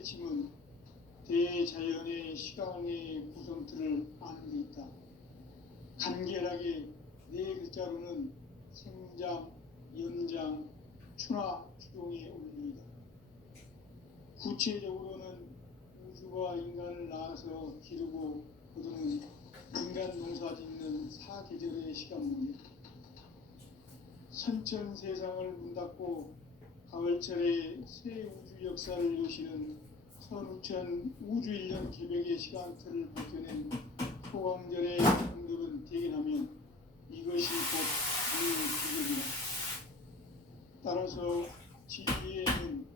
깨침은 대자연의 시간의 구성틀을 아는 데 있다. 간결하게 네 글자로는 생장, 연장, 추나 추동의 원리이다. 구체적으로는 우주가 인간을 낳아서 기르고 거두는 인간 농사 짓는 사계절의 시간문이다. 선천 세상을 문 닫고 가을철에 새 우주 역사를 여시는 선우천 우주일년 개벽의 시간틀을 버텨낸 소강절의 공덕은 대견하면 이것이 곧 우주의 기적이다. 따라서 진리에는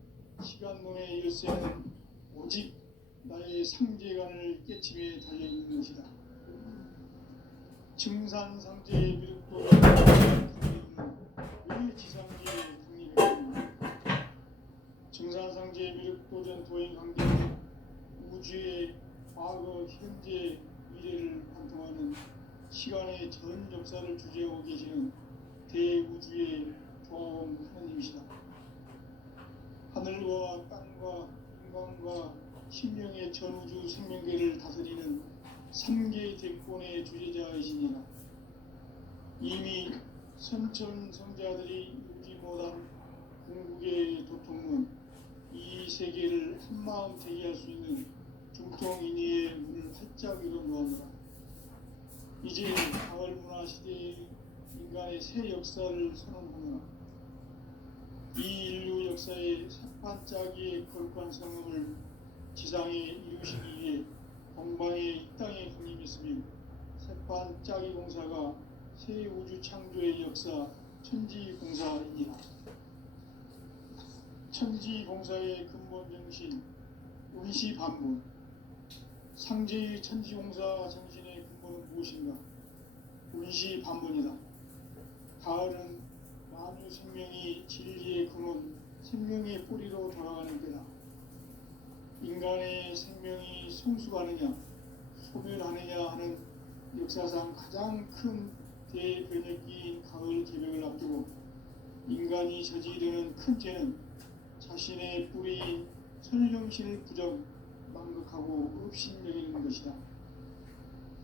시간론의 열쇠는 오직 나의 상제관을 깨침에 달려있는 것이다. 증산상제의 미륵도의 강림은 왜 지상제의 강림이었는가? 증산상제의 미륵도전 도인 강림은 우주의 과거, 현재, 미래를 관통하는 시간의 전 역사를 주재하고 계시는 대우주의 조화원 하나님이시다. 하늘과 땅과 인간과 신명의 전우주 생명계를 다스리는 3개 대권의 주제자이시니라. 이미 선천성자들이 이루지 못한 궁극의 도통은 이 세계를 한마음 대기할 수 있는 중통인의의 문을 활짝 열어놓았노라. 이제 가을 문화 시대의 인간의 새 역사를 선언하노라. 이 인류 역사의 새반짝이의 거룩한 성음을 지상에 이루시기 위해 동방의 이 땅에 강림했으며 새반짝이 공사가 새 우주 창조의 역사 천지공사이니라. 천지공사의 근본 정신 운시반본. 상제의 천지공사 정신의 근본은 무엇인가? 운시반본이다. 가을은 만유 생명이 진리의 근원, 생명의 뿌리로 돌아가는 때다. 인간의 생명이 성숙하느냐, 소멸하느냐 하는 역사상 가장 큰 대변혁기인 가을 개벽을 앞두고 인간이 저지르는 큰 죄는 자신의 뿌리인 설령신을 부정, 망극하고 없신여기는 것이다.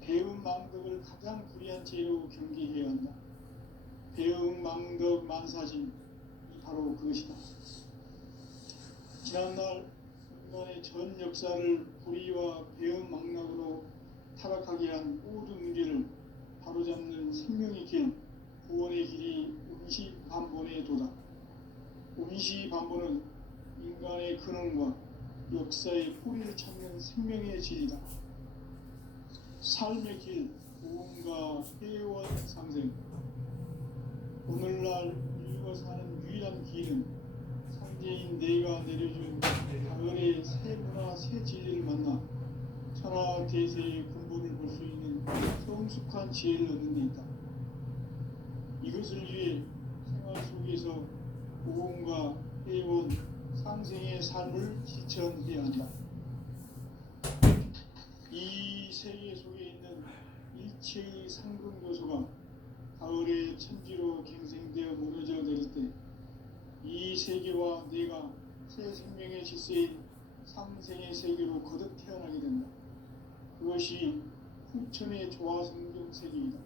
배움 망덕을 가장 불의한 죄로 경계해야 한다. 배움 망덕 만사진이 바로 그것이다. 지난날 인간의 전 역사를 불의와 배움 망락으로 타락하게 한 모든 문제를 바로잡는 생명의 길, 구원의 길이 운시반본의 도다. 운시반본은 인간의 근원과 역사의 뿌리를 찾는 생명의 질이다. 삶의 길, 고음과 회원 상생. 오늘날 인류가 사는 유일한 길은 상제인 내가 내려준 가을의 새 문화 새 진리를 만나 천하 대세의 근본을 볼 수 있는 성숙한 지혜를 얻는 데 있다. 이것을 위해 생활 속에서 고음과 회원 상생의 삶을 실천해야 한다. 이 세계 속에 있는 일체의 상금 요소가 가을의 천지로 갱생되어 무너져 내릴 때 이 세계와 내가 새 생명의 질서인 상생의 세계로 거듭 태어나게 된다. 그것이 후천의 조화성경 세계이다.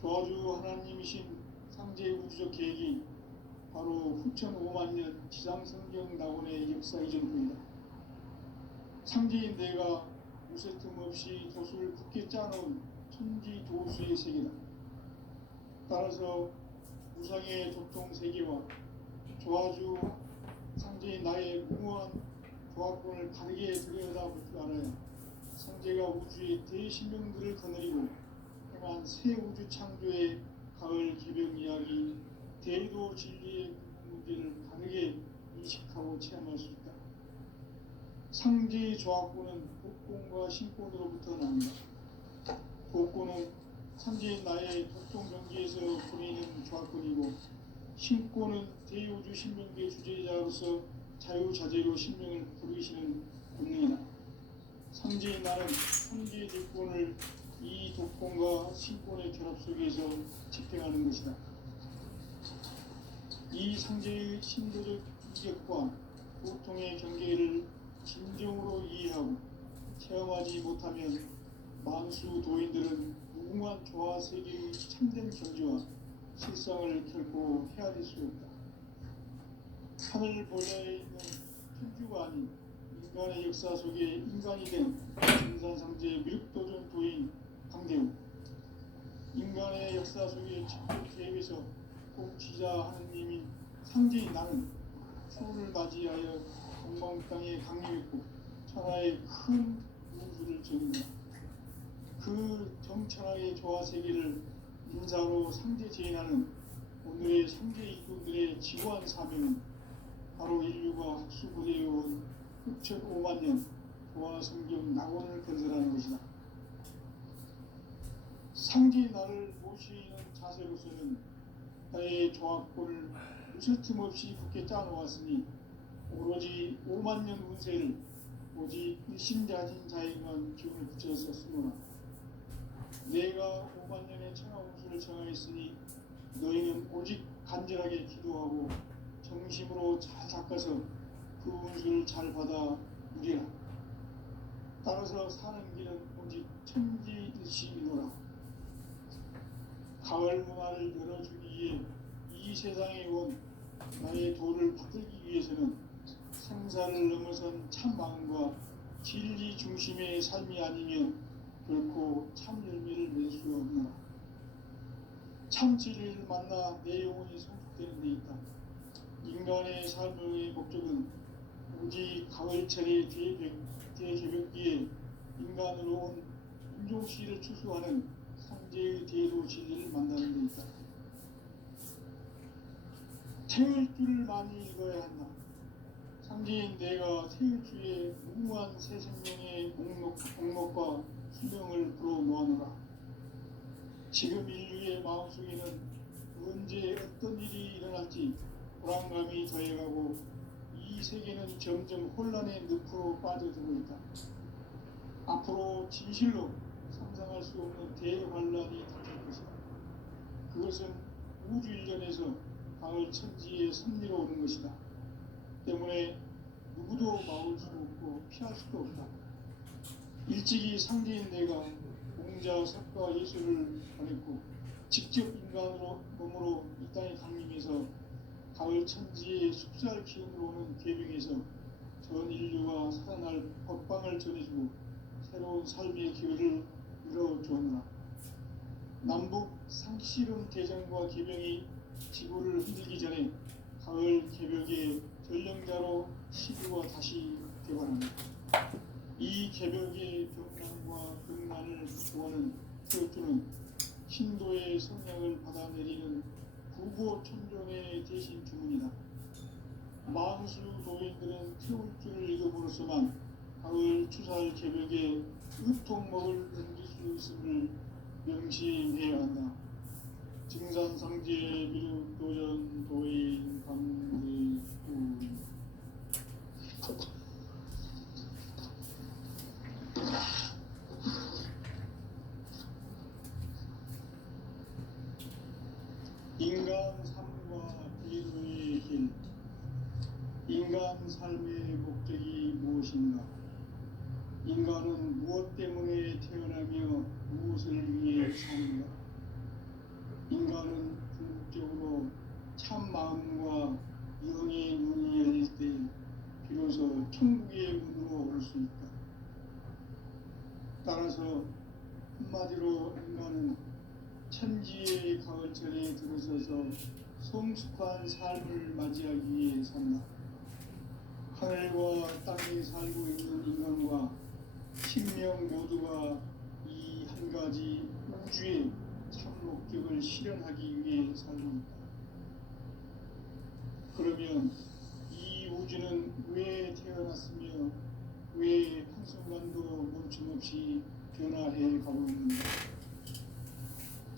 조화주 하나님이신 상제의 우주적 계획이 바로 후천 5만 년 지상성경 낙원의 역사 이전부이다. 상제인 내가 무쇠 틈 없이 도수를 굳게 짜놓은 천지 도수의 세계다. 따라서 우상의 도통 세계와 조화주 상제인 나의 무모한 조합권을 다르게 들여다볼 줄 알아야 상제가 우주의 대신명들을 거느리고 행한 새 우주 창조의 가을 개벽 이야기 대도 진리의 문제를 다르게 인식하고 체험할 수 있다. 상제의 조합권은 복권과 신권으로부터 나옵니다. 복권은 상제인 나의 도통 경계에서 보내는 조합권이고 신권은 대우주 신명계 주제자로서 자유자재로 신명을 부르시는 권능이다. 상제인 나는 상제의 대권을 이 도권과 신권의 결합 속에서 집행하는 것이다. 이 상제의 신도적 이격과 보통의 경계를 체험하지 못하면 만수 도인들은 무궁한 조화 세계의 참된 경지와 실상을 결코 헤아릴 수 없다. 하늘 보좌에 있는 천주가 아닌 인간의 역사 속에 인간이 된 증산상제 미륵도전 도인 강대우, 인간의 역사 속에 직접 개입해서 통치자 하느님인 상제인 나는 추후를 맞이하여 동방 땅에 강림했고 천하의 큰 우주를 정한다. 그 정천하의 조화 세계를 인사로 상제 제인하는 오늘의 상제 이꾼들의 지구한 사명은 바로 인류가 학수고대해온 6,5만 년 조화 성경 낙원을 건설하는 것이다. 상제 나를 모시는 자세로서는 나의 조화권을 무쇠틈 없이 굳게 짜놓았으니 오로지 5만 년 운세를 오직 일심자진 자에게만 기운을 붙여서 쓰노라. 내가 5만 년의 천하 운수를 정하였으니 너희는 오직 간절하게 기도하고 정심으로 잘 닦아서 그 운수를 잘 받아 누리라. 따라서 사는 길은 오직 천지일시이노라. 가을 문화를 열어주기 위해 이 세상에 온 나의 도를 받들기 위해서는 생사를 넘어선 참 마음과 진리 중심의 삶이 아니면 결코 참 열매를 낼 수 없노라. 참 진리를 만나 내 영혼이 성숙되는 데 있다. 인간의 삶의 목적은 오직 가을철의 대개벽기에 인간으로 온 인종씨를 추수하는 상제의 대도 진리를 만나는 데 있다. 태울 줄을 많이 읽어야 한다. 상제인 내가 태울 주에 무궁한 새 생명의 목록과 수명을 불어모아노라. 지금 인류의 마음속에는 언제 어떤 일이 일어날지 불안감이 더해가고 이 세계는 점점 혼란의 늪으로 빠져들고 있다. 앞으로 진실로 상상할 수 없는 대환란이 닥칠 것이다. 그것은 우주 일전에서 가을 천지의 섭리로 오는 것이다. 때문에 누구도 막을 수 없고 피할 수도 없다. 일찍이 상제인 내가 공자, 석가, 예수를 보냈고 직접 인간으로 몸으로 이 땅에 강림해서 가을 천지의 숲살 기운으로 오는 계명에서 전 인류가 살아날 법방을 전해주고 새로운 삶의 기회를 열어주었노라. 남북 상씨름 대전과 계명이 지구를 흔들기 전에 가을 개벽의 전령자로 시구가 다시 개관합니다. 이 개벽의 병난과 극난을 구하는 태우주는 신도의 성량을 받아내리는 구고천종의 대신 주문이다. 만수 도인들은 태울주를 읽어보로서만 가을 추살 개벽에 의통목을 넘길 수 있음을 명심해야 한다. 증산상제 미륵도전 도인 강대우. 인간 삶과 비루의 길. 인간 삶의 목적이 무엇인가? 인간은 무엇 때문에 태어나며 무엇을 위해 사는가? 인간은 궁극적으로 참 마음과 영의 눈이 열릴 때 비로소 천국의 문으로 올 수 있다. 따라서 한마디로 인간은 천지의 가을철에 들어서서 성숙한 삶을 맞이하기 위해 산다. 하늘과 땅에 살고 있는 인간과 신명 모두가 이 한 가지 우주의 참 목적을 실현하기 위해 살고 있다. 그러면 이 우주는 왜 태어났으며 왜 한순간도 멈춤없이 변화해 가고 있는가?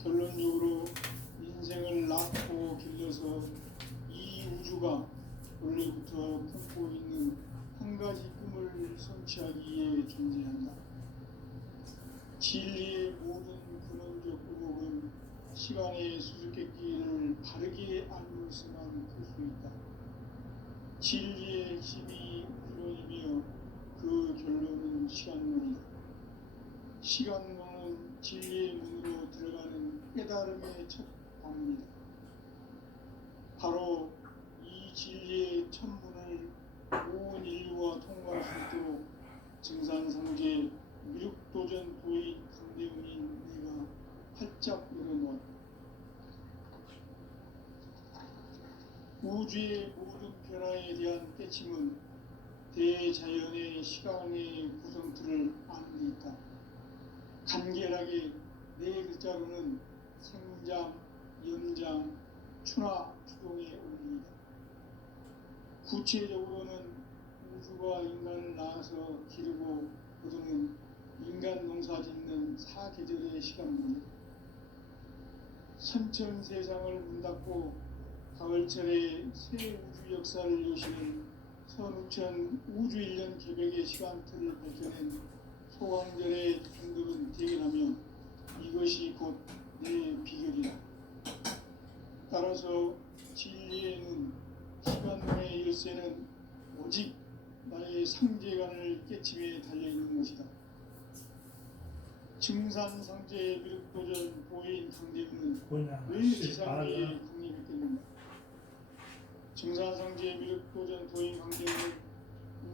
결론적으로 인생을 낳고 길러서 이 우주가 원래부터 품고 있는 한 가지 꿈을 성취하기 위해 존재한다. 진리의 모든 근원적 의혹은 시간의 수수께끼를 바르게 알고 있어만 풀 수 있다. 진리의 핵심이 우주론이며 그 결론은 시간론이다. 시간과는 진리의 문으로 들어가는 깨달음의 첫 방문이다. 바로 이 진리의 첫 문을 온 인류가 통과할 수 있도록 증산상계 미륵도전 도인 강대훈인 내가 활짝 열어놓았다. 우주의 모든 변화에 대한 깨침은 대자연의 시간의 구성틀을 아는 데 있다. 간결하게 네 글자로는 생장, 연장, 추나 추동의 원리이다. 구체적으로는 우주가 인간을 낳아서 기르고 거두는 인간 농사 짓는 사계절의 시간입니다. 선천 세상을 문 닫고 가을철에 새 우주 역사를 여시는 선우천 우주일년 개벽의 시간틀을 밝혀낸 소강절의 중들은 대결하며 이것이 곧 내 비결이다. 따라서 진리에는 시간문의 열쇠는 오직 나의 상제관을 깨침에 달려있는 것이다. 증산상제의 미륵도전 보인 강대문은 왜 지상위에 강림했겠는가? 증산상제의 미륵도전 도인 강대문은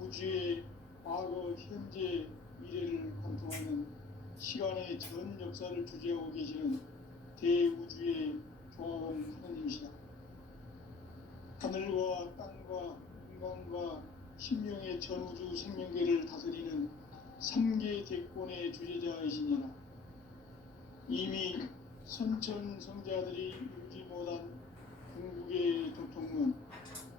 우주의 과거, 현재, 미래를 관통하는 시간의 전 역사를 주재하고 계시는 대우주의 조화원 하나님이시다. 하늘과 땅과 인간과 신명의 전우주 생명계를 다스리는 3계 대권의 주제자이시니라. 이미 선천성자들이 이루지 못한 궁극의 도통은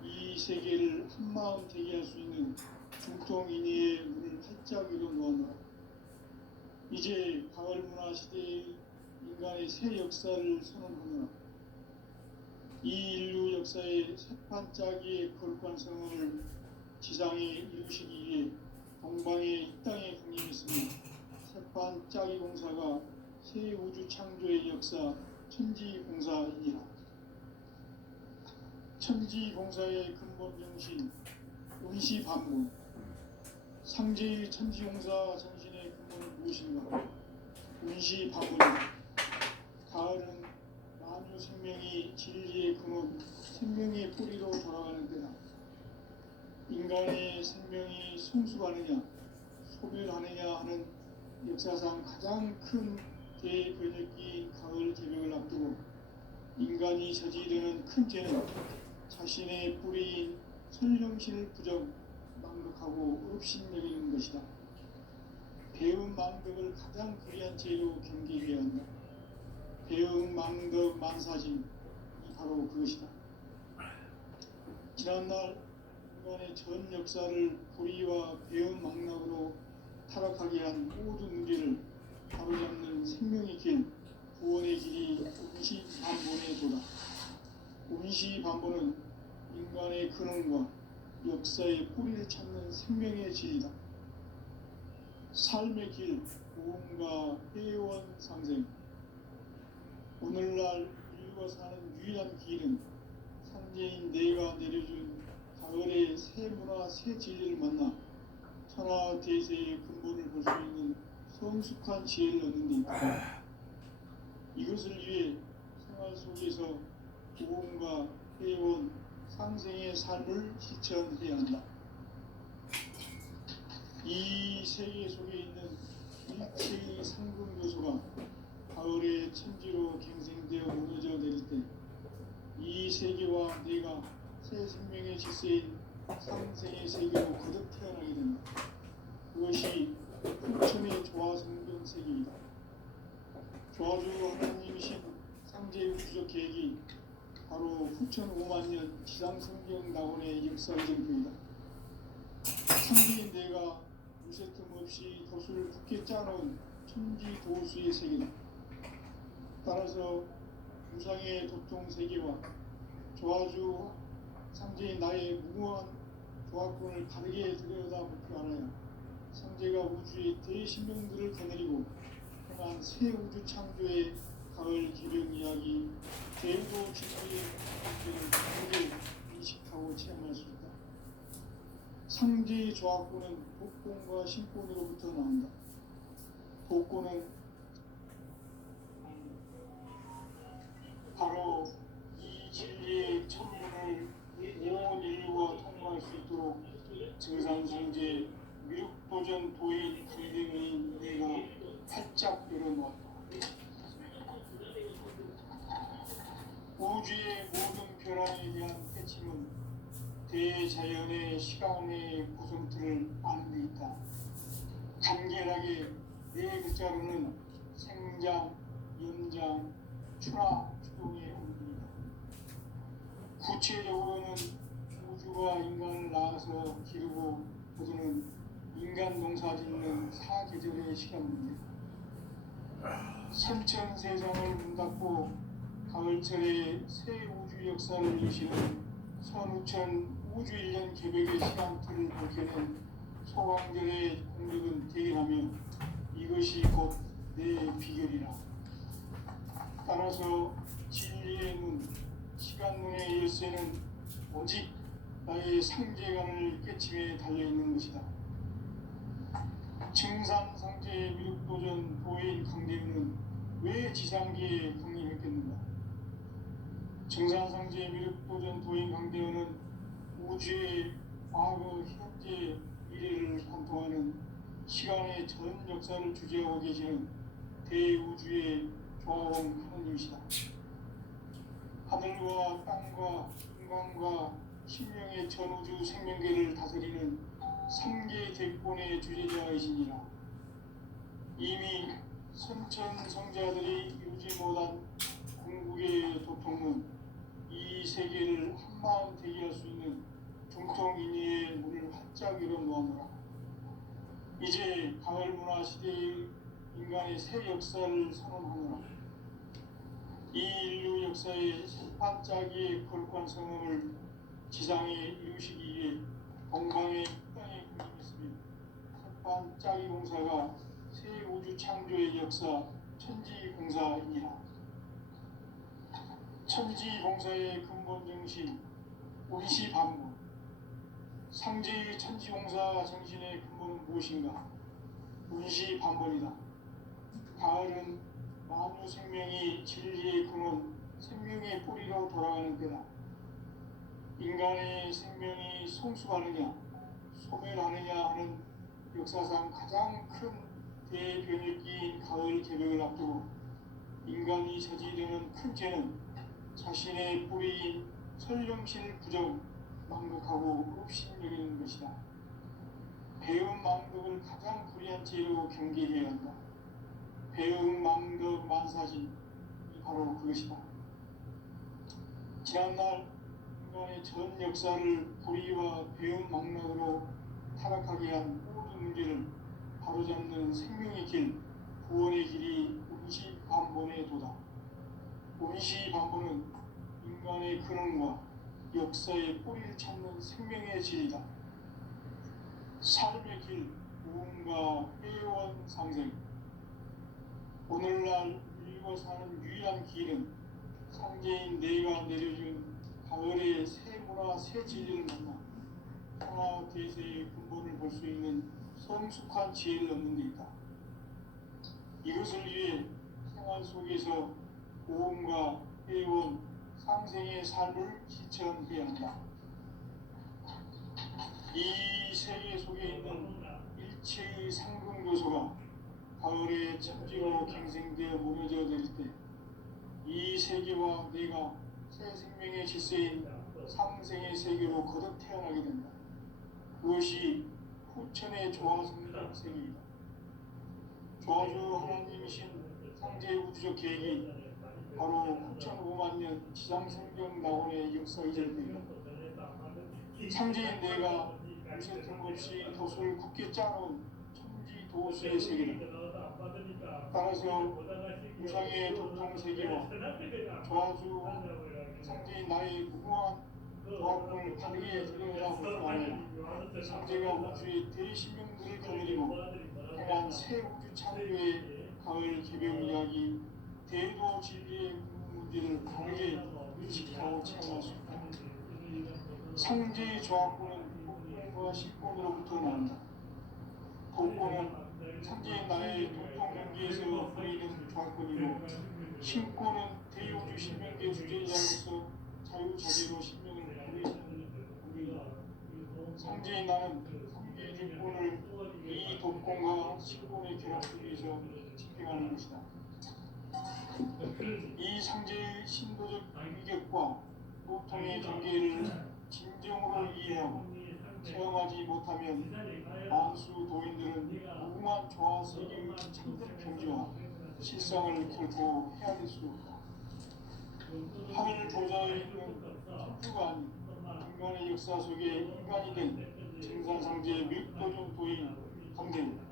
이 세계를 한마음 되게 할 수 있는 중통인의의 문을 활짝 열어놓았노라. 이제 가을 문화 시대의 인간의 새 역사를 선언하노라. 이 인류 역사의 새반짝이의 거룩한 성을 지상에 이루시기 위해 동방의 이 땅에 강림했으며 새반짝이 공사가 새 우주 창조의 역사 천지공사이니라. 천지공사의 근본 정신 운시반문. 상제의 천지공사 정신의 근본은 무엇인가? 운시반문이다. 가을은 만유 생명이 진리의 근원, 생명의 뿌리로 돌아가는 때다. 인간의 생명이 성숙하느냐, 소멸하느냐 하는 역사상 가장 큰 대변혁기인 가을 개벽을 앞두고 인간이 저지르는 큰 죄는 자신의 뿌리인 선령신을 부정, 망덕하고 업신여기는 것이다. 배움 망덕을 가장 불의한 죄로 경계해야 한다. 배움 망덕 만사진이 바로 그것이다. 지난날 인간의 전 역사를 불의와 배움 망락으로 타락하게 한 모든 문제를 바로잡는 생명의 길, 구원의 길이 운시반본의 도다. 운시반본은 인간의 근원과 역사의 뿌리를 찾는 생명의 질이다. 삶의 길, 구원과 회원 상생. 오늘날 인류가 사는 유일한 길은 상제인 내가 내려준 가을의 새 문화, 새 진리를 만나 천하 대세의 근본을 볼 수 있는 성숙한 지혜를 얻는 데 있다. 이것을 위해 생활 속에서 구원과 회원, 상생의 삶을 실천해야 한다. 이 세계 속에 있는 일체의 상금 요소가 가을의 천지로 갱생되어 무너져 내릴 때 이 세계와 내가 새 생명의 질서인 상생의 세계로 거듭 태어나게 된다. 그것이 후천의 조화성경 세계이다. 조화주 하나님이신 상제 우주적 계획이 바로 후천 5만년 지상성경 낙원의 역사의 전표이다. 상제인 내가 무쇠틈 없이 돛을 굳게 짜놓은 천지도수의 세계다. 따라서 무상의 도통 세계와 조화주 상제인 나의 무궁한 조화권을 다르게 들여다보지 않아야 상제가 우주의 대신명들을 거느리고 행한 새 우주 창조의 가을 기령 이야기, 대우도 진리의 관계를 다르게 인식하고 체험할 수 있다. 상제의 조화권은 복권과 신권으로부터 나온다. 복고는 바로 이 진리의 천문을 온 인류가 통과할 수 있도록 증산성제 미륵도전 도인 강대의 내가 활짝 열어놓았다. 우주의 모든 변화에 대한 핵심은 대자연의 시간의 구성틀을 아는 데 있다. 간결하게 네 글자로는 생장, 연장, 추나, 추동의 원리입니다. 구체적으로는 우주가 인간을 낳아서 기르고 거두는 인간 농사 짓는 사계절의 시간입니다. 선천세상을 문 닫고 가을철에 새 우주 역사를 여시는 선우천 우주 1년 계획의 시간틀을 밝혀낸 소강절의 공력은 대일하며 이것이 곧 내 비결이라. 따라서 진리의 눈, 시간 눈의 열쇠는 오직 나의 상제관을 깨침에 달려있는 것이다. 증산상제 미륵도전 도인 강대우는 왜 지상기에 강림했겠는가? 증산상제 미륵도전 도인 강대우는 우주의 과거, 현재, 미래를 관통하는 시간의 전 역사를 주재하고 계시는 대우주의 조화원 하나님이시다. 하늘과 땅과 인간과 신명의 전우주 생명계를 다스리는 3계 대권의 주제자이시니라. 이미 선천성자들이 이루지 못한 궁극의 도통은 이 세계를 한마음 대기할 수 있는 중통인의의 문을 활짝 열어놓았노라. 이제 가을 문화 시대의 인간의 새 역사를 선언하노라. 이 인류 역사의 반짝이의 거룩한 성음을 지상에 이루시기 위해 동방의 땅에 군림했으며 반짝이 공사가 새 우주 창조의 역사 천지공사이니라. 천지공사의 근본 정신 운시반복. 상제의 천지공사 정신의 근본은 무엇인가? 운시반복이다. 가을은 만유 생명이 진리의 근원, 생명의 뿌리로 돌아가는 때다. 인간의 생명이 성숙하느냐, 소멸하느냐 하는 역사상 가장 큰 대변혁기인 가을 개벽을 앞두고 인간이 저지르는 큰 죄는 자신의 뿌리인 설령실 부정, 망극하고 업신여기는 것이다. 배움 망덕을 가장 불의한 죄로 경계해야 한다. 배움 망덕 만사진이 바로 그것이다. 지난날 인간의 전 역사를 불의와 배움 망락으로 타락하게 한 모든 문제를 바로잡는 생명의 길, 구원의 길이 운시반본의 도다. 운시반본은 인간의 근원과 역사의 뿌리를 찾는 생명의 질이다. 삶의 길, 무언가 회원 상생. 오늘날 인류가 사는 유일한 길은 상제인 내가 내려준 가을의 새 문화, 새 진리를 만나 하나 대세의 근본을 볼 수 있는 성숙한 지혜를 얻는 데 있다. 이것을 위해 생활 속에서 보험과 회원, 상생의 삶을 실천해야 한다. 이 세계 속에 있는 일체의 상금 요소가 가을의 천지로 갱생되어 무너져 내릴 때 이 세계와 내가 새 생명의 질서인 상생의 세계로 거듭 태어나게 된다. 그것이 후천의 조화성경 세계이다. 조화주 하나님이신 상제 우주적 계획이 바로 9,5만 년 지상생명 낙원의 역사이절 때이다. 상제인 내가 무슨 틈없이 돛을 굳게 짜놓은 천지 도수의 세계다. 따라서 우상의 도통 세계와 조화주 상제인 나의 무궁한 조합을 바르게 드러내라고 말하여 상제가 우주의 대신명들을 거느리고 행한 새 우주 창조의 가을 개벽 이야기 대도 진리의 문제를 바르게 인식하고 체험할 수 있다. 상제의 조합부는 복권과 식권으로부터 나온다. 복권은 상제의 나의 도통 조합권이고, 신권은 대우주 신명계 주제자로서 자유자재로 신명을 부여합니다. 상제인 나는 상제의 주권을 이 독권과 신권의 결합 속에서 집행하는 것이다. 이 상제의 신도적 위격과 보통의 경계를 진정으로 이해하고 체험하지 못하면 만수 도인들은 무궁한 조화 세계의 참된 경지와 실상을 결코 헤아릴 수 없다. 하늘 조자에 있는 천주가 아닌 인간의 역사 속에 인간이 된 증산상제의 묘도적 도인 강대입니다.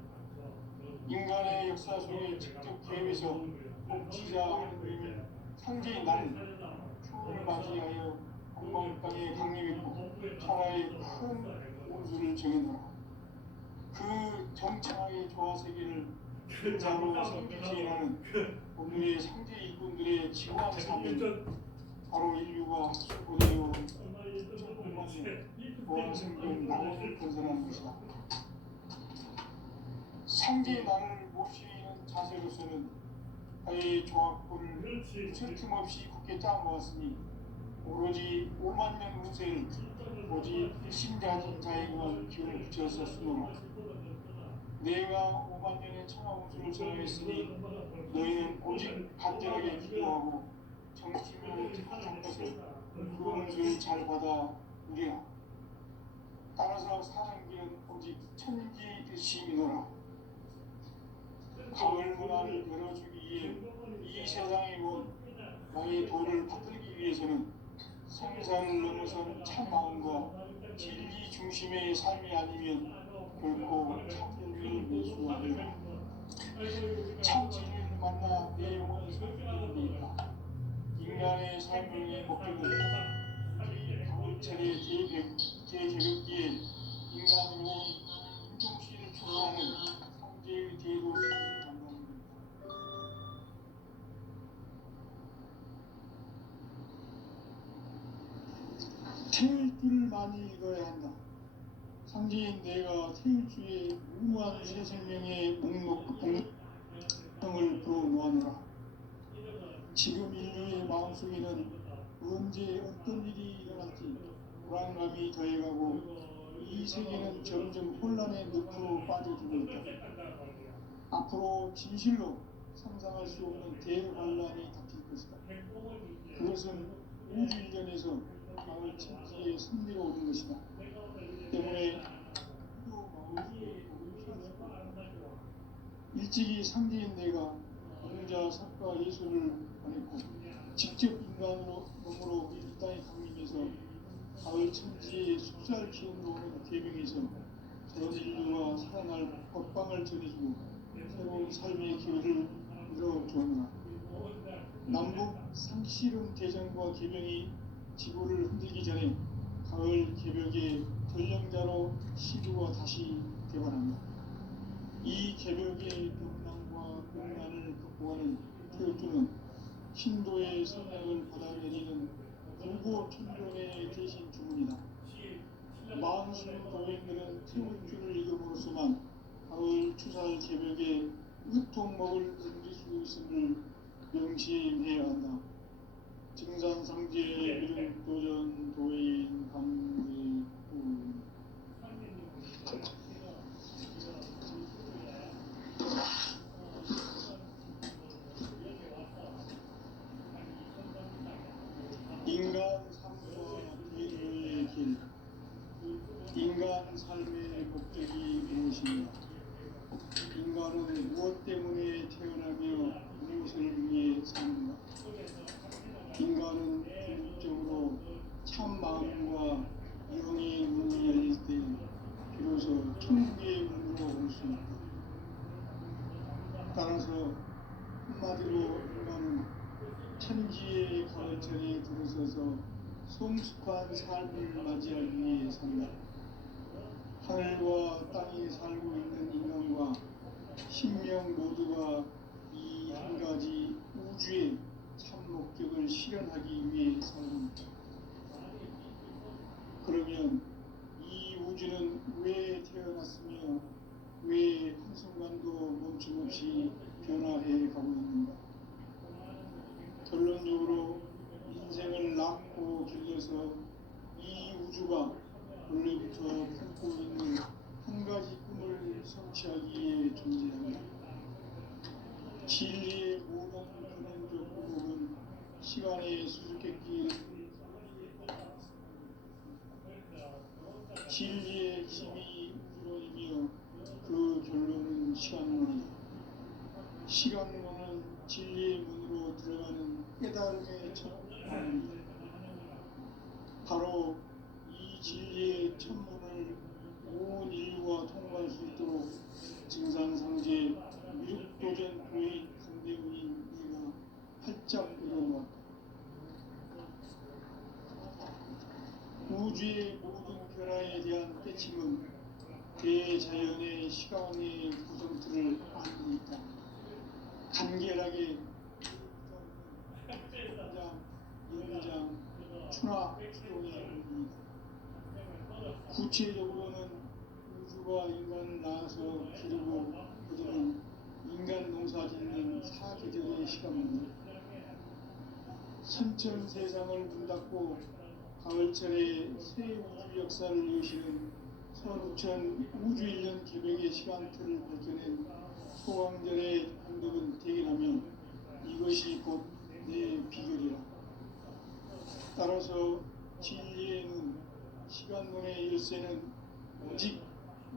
인간의 역사 속에 직접 개입해서 복지자 하느님이 상제인 나는 추후를 맞이하여 공방 땅에 강림했고 천하의 큰 운수를 정해놓아 그 정창하의 조화세계를 근자로 섬기지하는 오늘의 상제 일꾼들의 지구한 삶은 바로 인류가 고대로 천국만에 보안생존 낙원을 건설하는 것이다. 상제의 나를 모시는 자세로서는 나의 조합권을 틈없이 굳게 짜놓았으니 오로지 5만 년 운세를 오직 일심가진 자에게만 기운을 붙여서 수노라. 내가 5만 년의 천하 운수를 정했으니 너희는 오직 간절하게 기도하고 정심으로 택한 것을 그 운수를 잘 받아 누리라. 따라서 사는 길은 오직 천지의심이노라. 가을 문화를 열어주기 위해 이 세상에 온 나의 도를 받들기 위해서는 생사를 넘어선 참 마음과 진리 중심의 삶이 아니면 결코 참 진리를 매수하리라. 참 진리를 만나 내 영혼이 성숙되는 데 있다. 인간의 삶의 목적은 이 가을철의 대개벽기에 인간으로 인종씨를 추구하는 상제의 대도 승리를 만나는 것이다. 태울 줄을 많이 읽어야 한다. 상제인 내가 태울 주의 무모한 새 생명의 목록을 풀어놓아노라. 지금 인류의 마음속에는 언제 어떤 일이 일어날지 불안감이 더해가고 이 세계는 점점 혼란의 늪으로 빠져들고 있다. 앞으로 진실로 상상할 수 없는 대환란이 닥칠 것이다. 그것은 우주 일련에서 마을 천지의 승리가 오는 것이다. 때문에 일찍이 상제인 내가 공자, 석가, 예수를 보냈고 직접 인간으로 몸으로 이 땅에 강림해서 가을 천지의 숲살 기운으로 오는 계명에서 전 인류가 살아날 법방을 전해주고 새로운 삶의 기회를 열어주었노라. 남북 상씨름 대전과 계명이 지구를 흔들기 전에 가을 개벽의 전령자로 시주가 다시 개발합니다. 이 개벽의 벽난과 벽난을 극복하는 태우주는 신도의 성약을 받아내리는 불고 천존의 대신 주문이다. 만수 도인들은 태우주를 읽음으로써만 가을 추살 개벽의 으통목을 던질 수 있음을 명심해야 한다. 증산상제의 미륵도전 도인 강대구 인간 삶과 대도의 길. 인간 삶의 목적이 무엇인가? 인간은 무엇 때문에 태어나며 무엇을 위해 사는가? 인간은 궁극적으로 참 마음과 영의 문이 열릴 때 비로소 천국의 문으로 올 수 있다. 따라서 한마디로 인간은 천지의 가을철에 들어서서 성숙한 삶을 맞이하기 위해 산다. 하늘과 땅에 살고 있는 인간과 신명 모두가 이 한 가지 우주의 참 목적을 실현하기 위해 살고 있다. 그러면 이 우주는 왜 태어났으며 왜 한순간도 멈춤없이 변화해 가고 있는가. 결론적으로 인생을 낳고 길러서 이 우주가 원래부터 품고 있는 한 가지 꿈을 성취하기 위해 존재한다. 진리의 모든 근원적 구목은 시간의 수수께끼, 진리의 힘이 우주론이며 그 결론은 시간론이다. 시간론은 진리의 문으로 들어가는 깨달음의 첫 문입니다. 바로 이 진리의 첫문을 온 인류가 통과할 수 있도록 증산상제 미륵도전 도인 강대문인 내가 활짝 열어놓았다. 우주의 모든 변화에 대한 깨침은 대자연의 시간의 구성틀을 안고 있다. 간결하게 연장, 추나, 추동의 의미이다. 구체적으로는 우주가 인간을 낳아서 기르고 거두는 인간 농사 짓는 사계절의 시간입니다. 선천 세상을 문 닫고 가을철에 새 우주 역사를 여시는 선우천 우주일년 개벽의 시간틀을 밝혀낸 소강절의 공덕은 대견하며 이것이 곧 내 비결이라. 따라서 진리의 눈, 시간론의 열쇠는 오직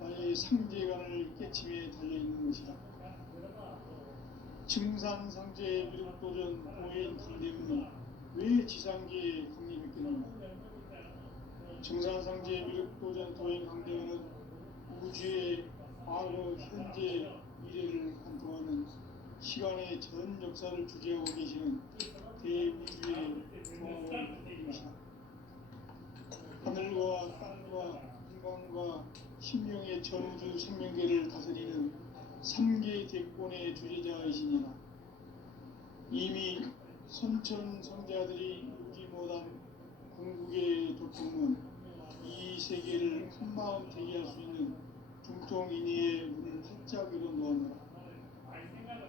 나의 상제관을 깨침에 달려있는 것이다. 증산상제의 미륵도전 도인 강대문이 왜 지상계에 강림했겠는가. 증산상제의 미륵도전 도인 강대문은 우주의 과거, 현재, 미래를 관통하는 시간의 전 역사를 주재하고 계시는 대우주의 종합입니다. 하늘과 땅과 인간과 신명의 전우주 생명계를 다스리는 3개 대권의 주재자이시니라. 이미 선천성자들이 이루지 못한 궁극의 도통은 이 세계를 한마음 대기할 수 있는 중통인의의 문을 활짝 열어놓았노라.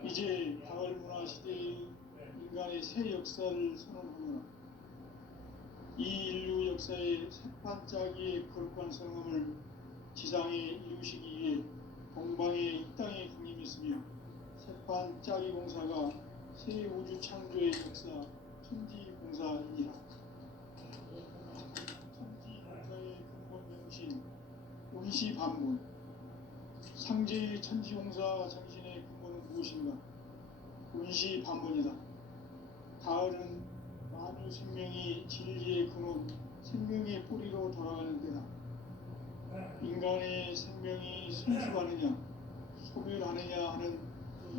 이제 가을문화 시대의 인간의 새 역사를 선언하노라. 이 인류 역사의 새반짝이의 거룩한 성함을 지상에 이루시기 위해 동방의 이 땅에 강림했으며 새반짝이 공사가 새 우주 창조의 역사 천지공사이니라. 천지공사의 근본 정신 운시반본. 상제의 천지공사 정신의 근본은 무엇인가? 운시반본이다. 가을은 만유 생명이 진리의 근원, 생명의 뿌리로 돌아가는 때다. 인간의 생명이 성숙하느냐, 소멸하느냐 하는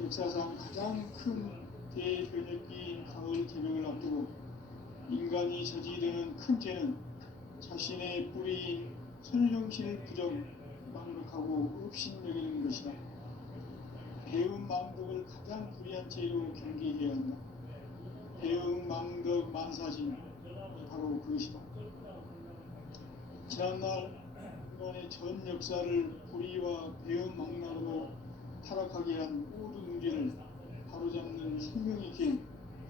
역사상 가장 큰 대변혁기인 가을 개벽을 앞두고 인간이 저지르는 큰 죄는 자신의 뿌리인 선령신을 부정, 망각하고 업신여기는 것이다. 배움 망덕을 가장 불의한 죄로 경계해야 한다. 배움 망덕 만사진, 바로 그것이다. 지난날 인간의 전 역사를 불의와 배움 망락으로 타락하게 한 모든 문제를 바로잡는 생명의 길,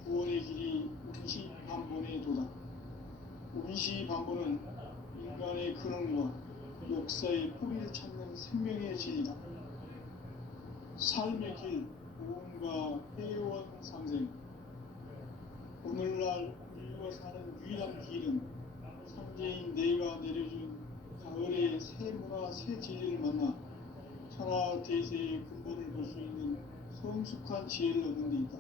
구원의 길이 운시반본의 도다. 운시반본은 인간의 근원과 역사의 뿌리를 찾는 생명의 진리다. 삶의 길, 모험과 회원 상생. 오늘날 인류가 사는 유일한 길은 상제인 내가 내려준 가을의 새 문화, 새 진리를 만나 천하 대세의 근본을 볼 수 있는 성숙한 지혜를 얻는 데 있다.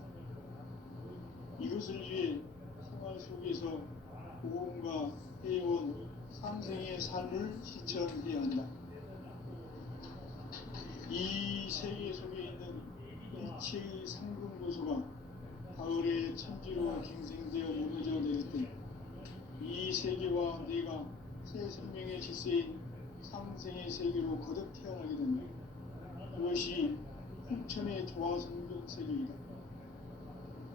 이것을 위해 생활 속에서 모험과 회원, 상생의 삶을 실천해야 한다. 이 세계 속에 있는 일체의 상근고소가 가을의 천지로 갱생되어 무너져 내릴 때 이 세계와 내가 새 생명의 질서인 상생의 세계로 거듭 태어나게 된다. 그것이 풍천의 조화성경세계이다.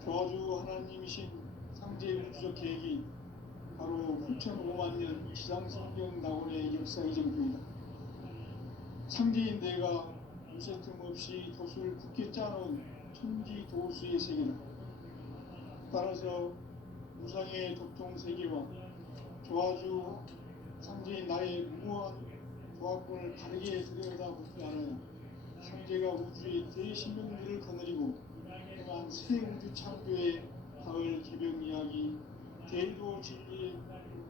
조화주 하나님이신 상제 우주적 계획이 바로 9,500년 지상성경 낙원의 역사 이전표이다. 상제인 내가 무쇠 틈 없이 돛을 굳게 짜놓은 천지 도수의 세계다. 따라서 무상의 도통 세계와 조화주 상제인 나의 무모한 조합권을 바르게 들여다볼 줄 알아야 상제가 우주의 대신명들을 거느리고 또한 새 우주 창조의 가을 개벽 이야기 대도 진리의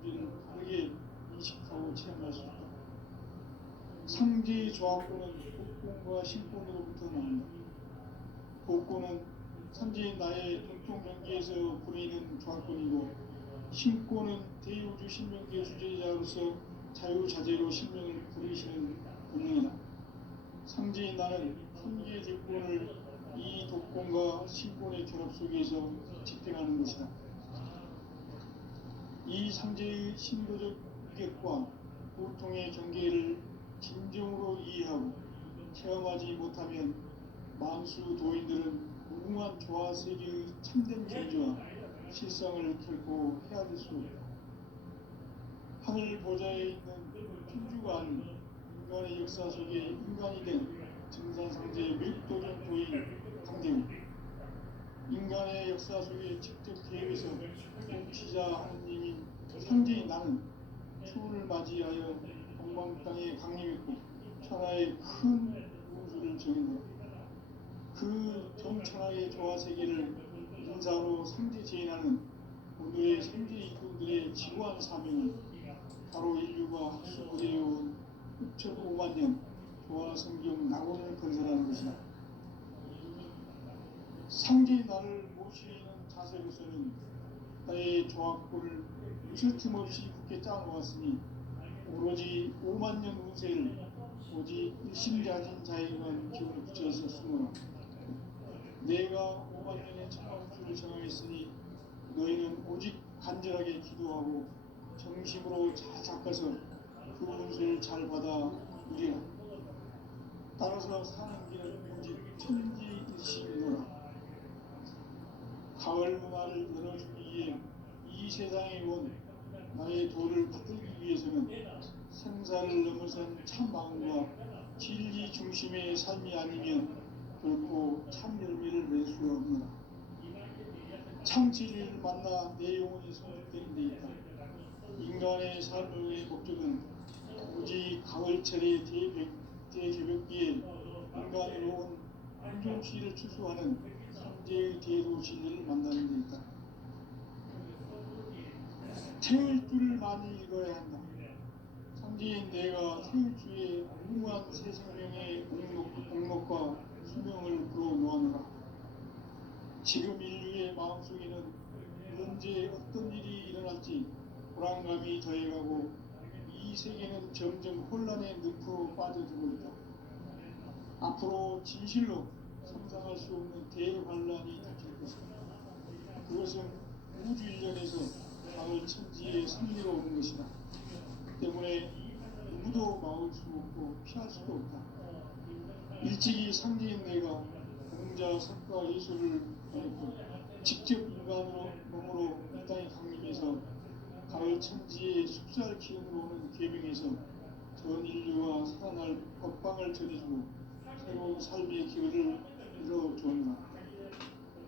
문제를 바르게 인식하고 체험할 수 있다. 상제의 조합권은 복권과 신권으로부터 나온다. 복권은 상제인 나의 동통경계에서 보내는 조합권이고 신권은 대우주 신명계 수제자로서 자유자재로 신명을 부르시는 본능이다. 상제인 나는 상계의 제권을 이 독권과 신권의 결합 속에서 집행하는 것이다. 이 상제의 신도적 위격과 보통의 경계를 진정으로 이해하고 체험하지 못하면 만수 도인들은 무궁한 조화세계의 참된 경지와 실상을 결코 헤아릴 수 없다. 하늘 보좌에 있는 천주가 아닌 인간의 역사 속에 인간이 된 증산상제의 멸도전 도인 강대우, 인간의 역사 속에 직접 개입해서 통치자 하느님인 상제인 나는 추운을 맞이하여 동방 땅에 강림했고 천하의 큰 우주를 정했다. 그 전천하의 조화세계를 인사로 상제 제인하는 오늘의 상제 이꾼들의 지구한 사명은 바로 인류가 학수고대해온 6,500만 년 조화성경 낙원을 건설하는 것이다. 상제의 나를 모시는 자세로서는 나의 조합권을 무슨 틈 없이 굳게 짜놓았으니 오로지 5만 년 운세를 오직 일심가진 자에게만 기운을 붙여서 숨어라. 내가 5만 년의 천방주를 정하였으니 너희는 오직 간절하게 기도하고 정심으로 잘 닦아서 그 운세를 잘 받아 누리라. 따라서 사는 길은 오직 천지일심이노라. 가을 문화를 열어주기 위해 이 세상에 온 나의 도를 받들기 위해서는 생사를 넘어선 참 마음과 진리 중심의 삶이 아니면 결코 참 열매를 낼 수 없노라. 참 진리를 만나 내 영혼이 성숙되는 데 있다. 인간의 삶의 목적은 오직 가을철의 대개벽기에 인간으로 온 한종씨를 추수하는 상제의 대도 진리를 만나는 데 있다. 태울 줄을 많이 읽어야 한다. 상제인 내가 태울 주의 무궁한 새 생명의 목록과 수명을 불어놓아노라. 지금 인류의 마음속에는 언제 어떤 일이 일어날지 불안감이 더해가고 이 세계는 점점 혼란의 늪으로 빠져들고 있다. 앞으로 진실로 상상할 수 없는 대환란이 닥칠 것이다. 그것은 우주 일련에서 가을 천지의 승리로 오는 것이다. 때문에 누구도 막을 수 없고 피할 수도 없다. 일찍이 상제인 내가 공자, 석가, 예술을 보냈고 직접 인간으로 몸으로 이 땅에 강림해서 가을 천지의 숲살 기운으로 오는 계명에서 전 인류와 살아날 법방을 전해주고 새로운 삶의 기회를 이뤄주었노라.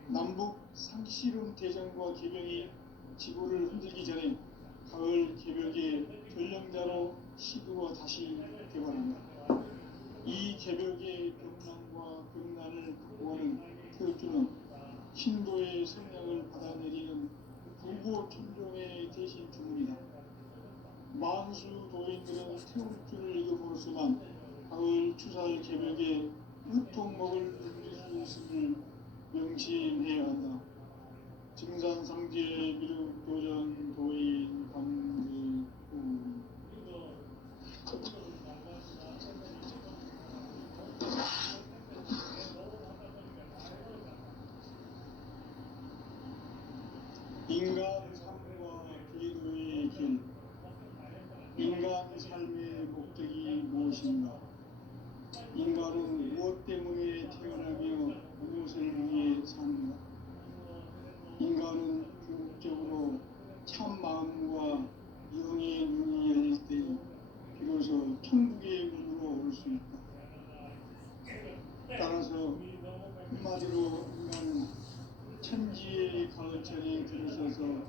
남북 상실은 대전과 계명이 지구를 흔들기 전에 가을 개벽의 전령자로 시도가 다시 개발한다. 이 개벽의 벽난과 벽난을 극복하는 태극주는 신도의 성량을 받아내리는 불구 천종의 대신 주문이다. 만수 도인들은 태극주를 읽어보로서만 가을 추살 개벽의 으통목을 누릴 수 있음을 명심해야 한다. 증산상제 미륵도전 도인 강지구 인간 삶과 기도의 길. 인간 삶의 목적이 무엇인가? 인간은 무엇 때문에 태어나며 무엇을 위해 사는가? 인간은 궁극적으로 참 마음과 영의 눈이 열릴 때 비로소 천국의 문으로 올 수 있다. 한마디로 인간은 천지의 가을철에 들어서서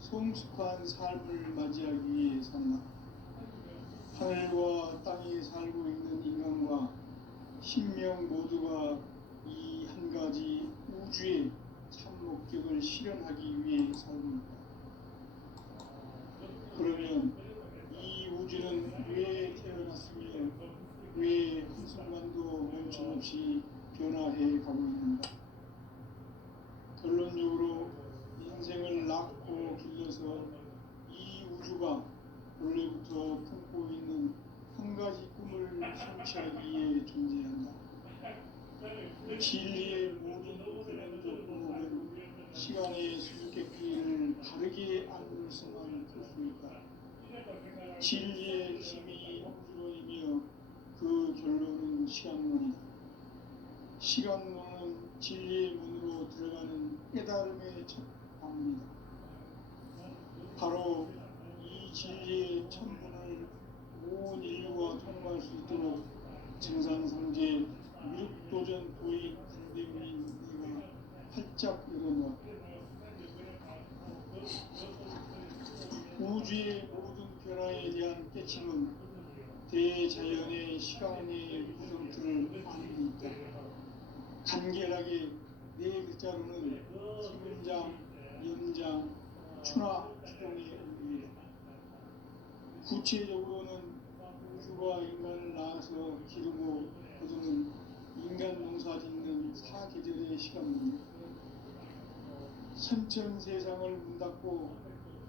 성숙한 삶을 맞이하기 위해 산다. 하늘과 땅에 살고 있는 인간과 신명 모두가 이 한 가지 우주의 참 목적을 실현하기 위해 살고 있다. 그러면 이 우주는 왜 태어났으며 왜 한순간도 멈춤없이 변화해 가고 있는가? 결론적으로 인생을 낳고 길러서 이 우주가 원래부터 품고 있는 한 가지 꿈을 성취하기 위해 존재한다. 진리의 모든 근원적 목은 시간의 수수께끼를 바르게 알고서만 풀 수 있다. 진리의 힘이 우주론이며 그 결론은 시간론이다. 시간론은 진리의 문으로 들어가는 깨달음의 첫 방문이다. 바로 이 진리의 첫 문을 온 인류가 통과할 수 있도록 증산상제 미륵도전 도인 강대문인 내가 활짝 열어놓았다. 우주의 모든 변화에 대한 깨침은 대자연의 시간의 구성틀을 아는 있다. 간결하게 네 글자로는 생장, 연장, 추나 추동의 의미이다. 구체적으로는 우주가 인간을 낳아서 기르고 거두는 인간 농사 짓는 사계절의 시간입니다. 선천 세상을 문 닫고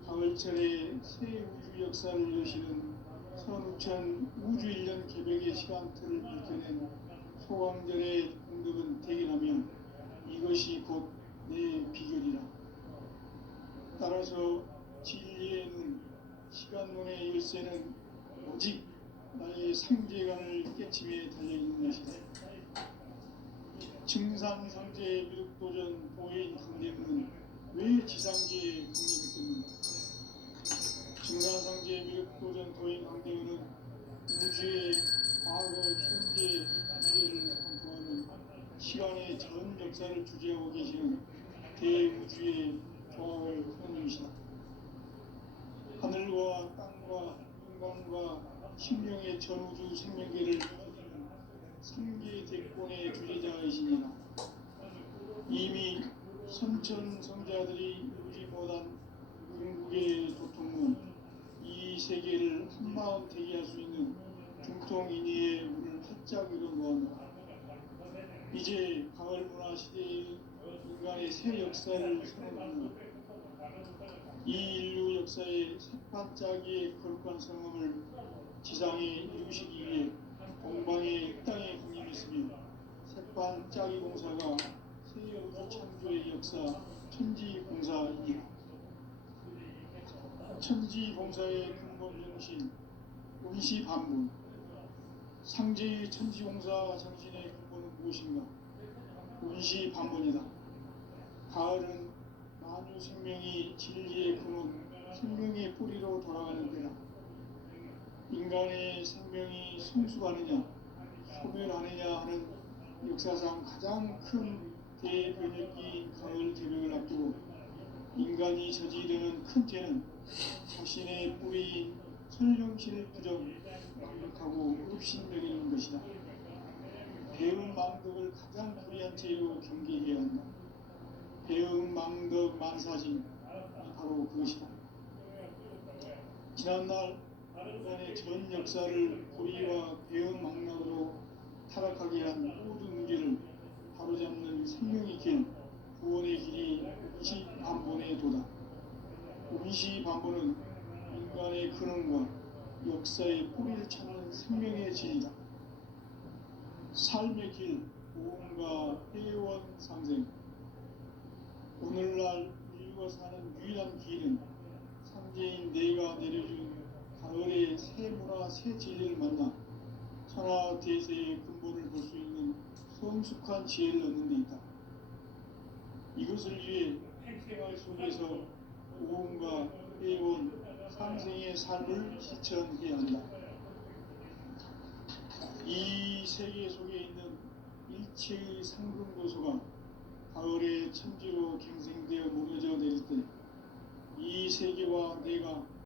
가을철에 새 우주 역사를 여시는 선우천 우주 1년 개벽의 시간틀을 밝혀낸 소강절의 공덕은 대견하면 이것이 곧 내 비결이라. 따라서 진리의 눈, 시간론의 열쇠는 오직 나의 상제관을 깨침에 달려있는 것이다. 증산상제의 미륵도전 도인 강대문은 왜 지상계에 국립했겠는가? 증산상제의 미륵도전 도인 강대문은 우주의 과거, 현재, 미래를 관통하는 시간의 전 역사를 주재하고 계시는 대우주의 조합을 표현이시다. 하늘과 땅과 인간과 신명의 전우주 생명계를 지키는 3계 대권의 주제자이시니라. 이미 선천성자들이 이루지 못한 궁극의 도통은 이 세계를 한마음 되게 할 수 있는 중통인의의 문을 활짝 열어놓았다. 이제 가을 문화 시대의 인간의 새 역사를 선언하는 이 인류 역사의 새반짝이의 거룩한 성함을 지상에 이루시기 위해 동방의 땅에 강림했으며 새반짝이 공사가 새 우주 창조의 역사 천지봉사이다. 천지봉사의 근본 정신 운시반문. 상제의 천지봉사 정신의 근본은 무엇인가? 운시반문이다. 가을은 만유 생명이 진리의 근원, 생명의 뿌리로 돌아가는 때다. 인간의 생명이 성숙하느냐, 소멸하느냐 하는 역사상 가장 큰 대변혁기인 가을 개벽을 앞두고 인간이 저지르는 큰 죄는 자신의 뿌리인 설령신을 부정, 완벽하고 읍신먹이는 것이다. 배은망덕을 가장 불의한 죄로 경계해야 한다. 배은망덕 만사진이 바로 그것이다. 지난날 인간의 전 역사를 불의와 배은망락으로 타락하게 한 모든 문제를 바로잡는 생명의 길, 구원의 길이 운시반본의 도다. 운시반본은 인간의 근원과 역사의 뿌리를 찾는 생명의 진이다. 삶의 길, 보험과 회원 상생. 오늘날 인류가 사는 유일한 길은 상제인 내가 내려준 가을의 새 문화, 새 진리를 만나 천하 대세의 근본을 볼 수 있는 성숙한 지혜를 얻는 데 있다. 이것을 위해 생활 속에서 보험과 회원, 상생의 삶을 실천해야 한다. 이 세계 속에 있는 일체의 상금 요소가 가을의 천지로 갱생되어 무너져 내릴 때 이 세계와 내가